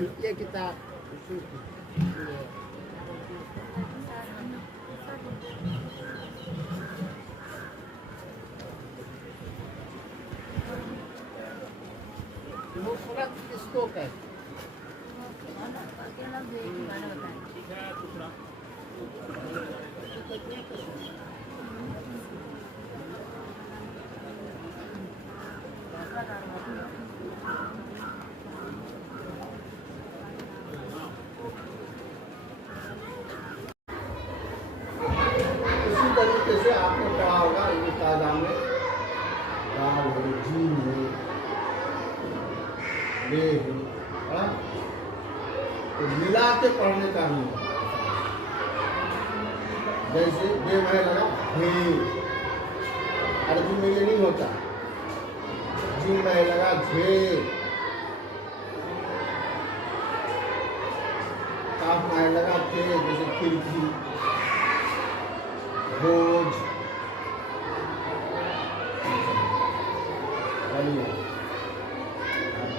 ये किताब मुफरत किसको कहते इसी तरीके से आपने पढ़ा होगा ये ताजा में दाल है, जीन है, ले है, पढ़ा? तो मिला के पढ़ने का नहीं है। जैसे बे में लगा हे, अरबी में ये नहीं होता। जिन में लगा झे, काफ में लगा थे, जैसे खिड़की, भोज, चलिए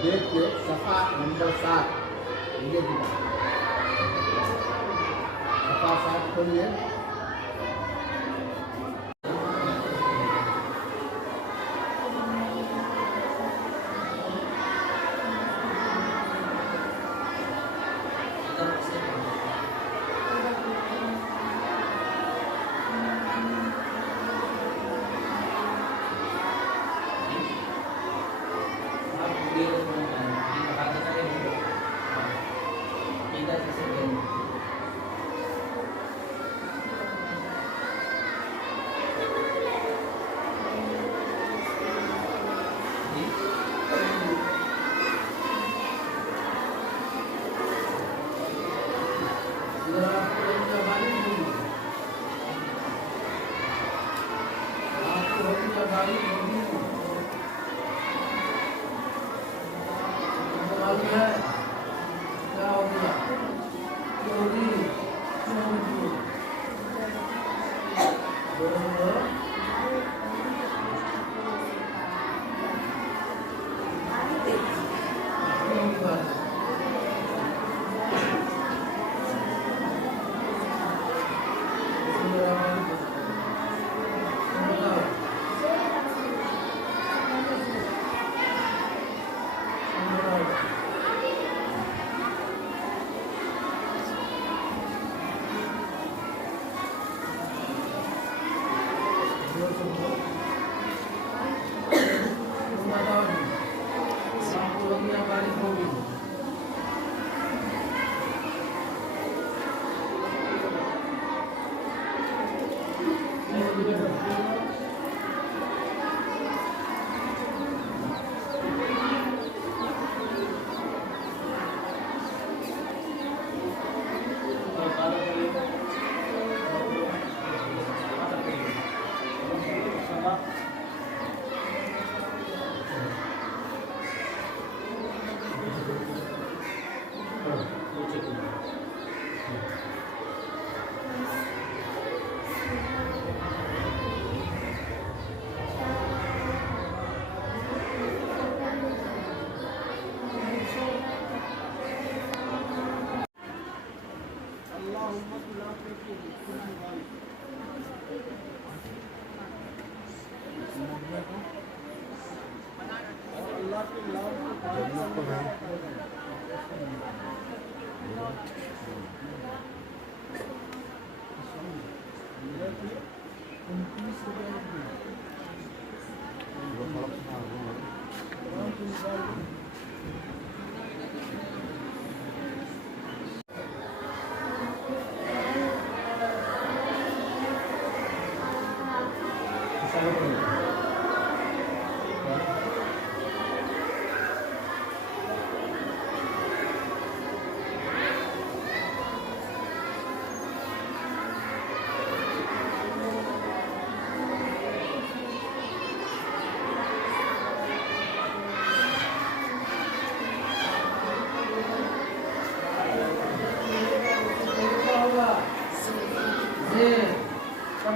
देखिए सफा नंबर 7 ये किताब सफा 7 खोलिए।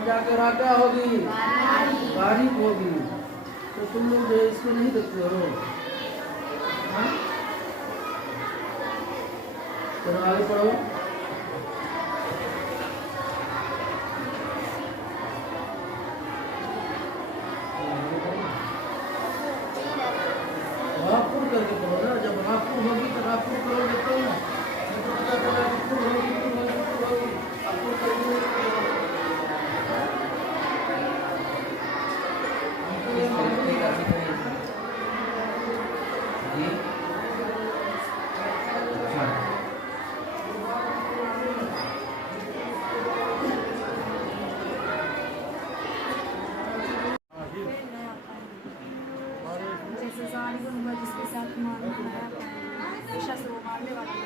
जाकर क्या होगी, बारीक होगी। तो तुम लोग जो इसको नहीं देखते हो, चलो आगे पढ़ो। रापुर करके पढ़ो ना, जब रापुर होगी तो रापुर करोगे तो ना, नहीं तो क्या करेगा, रापुर होगी तो रापुर होगी, रापुर करोगे तो हमको ये मालूम नहीं था। जी अच्छा जैसे सारी बनूंगा जिसके साथ मारना है हमेशा से वो मारने वाला है।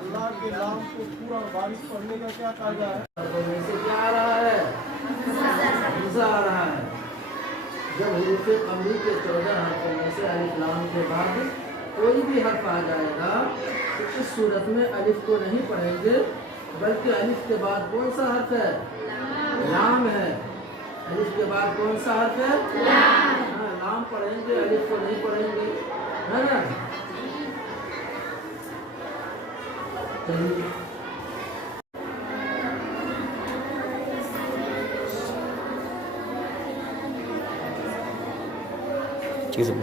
अल्लाह के नाम को पूरा बारिश पढ़ने का क्या कायदा है? तो वैसे क्या आ रहा है, गुस्सा आ रहा है। जब हुरूफ कमरी के 14 हर्फों में से अलिफ लाम के बाद कोई भी हर्फ आ जाएगा तो इस सूरत में अलिफ को नहीं पढ़ेंगे, बल्कि अलिफ के बाद कौन सा हर्फ है, लाम है। अलिफ के बाद कौन सा हर्फ है, लाम। हाँ, लाम पढ़ेंगे, अलिफ को नहीं पढ़ेंगे, है ना। चलिए ठीक है।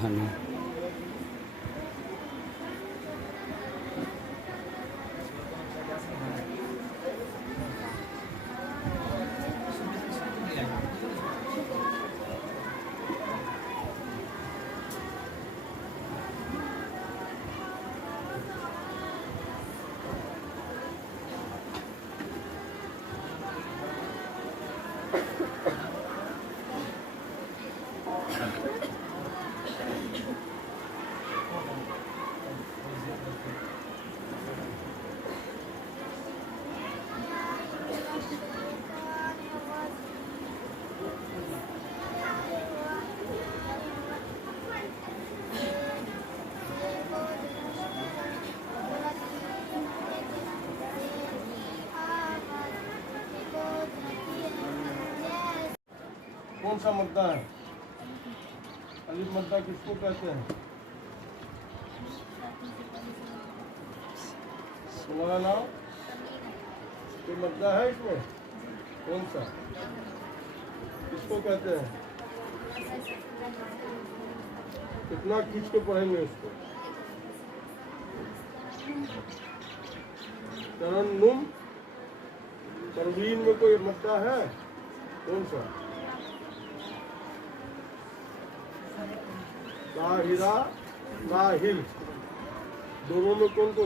हाँ जी। कौन सा मद्दा है? अलिफ मद्दा किसको कहते हैं? तुम्हारा नाम? कोई मद्दा है इसमें? कौन सा? किसको कहते हैं? कितना खींच के पढ़ेंगे इसको? तरन्नुम परवीन में कोई मद्दा है? कौन सा? ताहिरा, ताहिल, दोनों में कौन कौन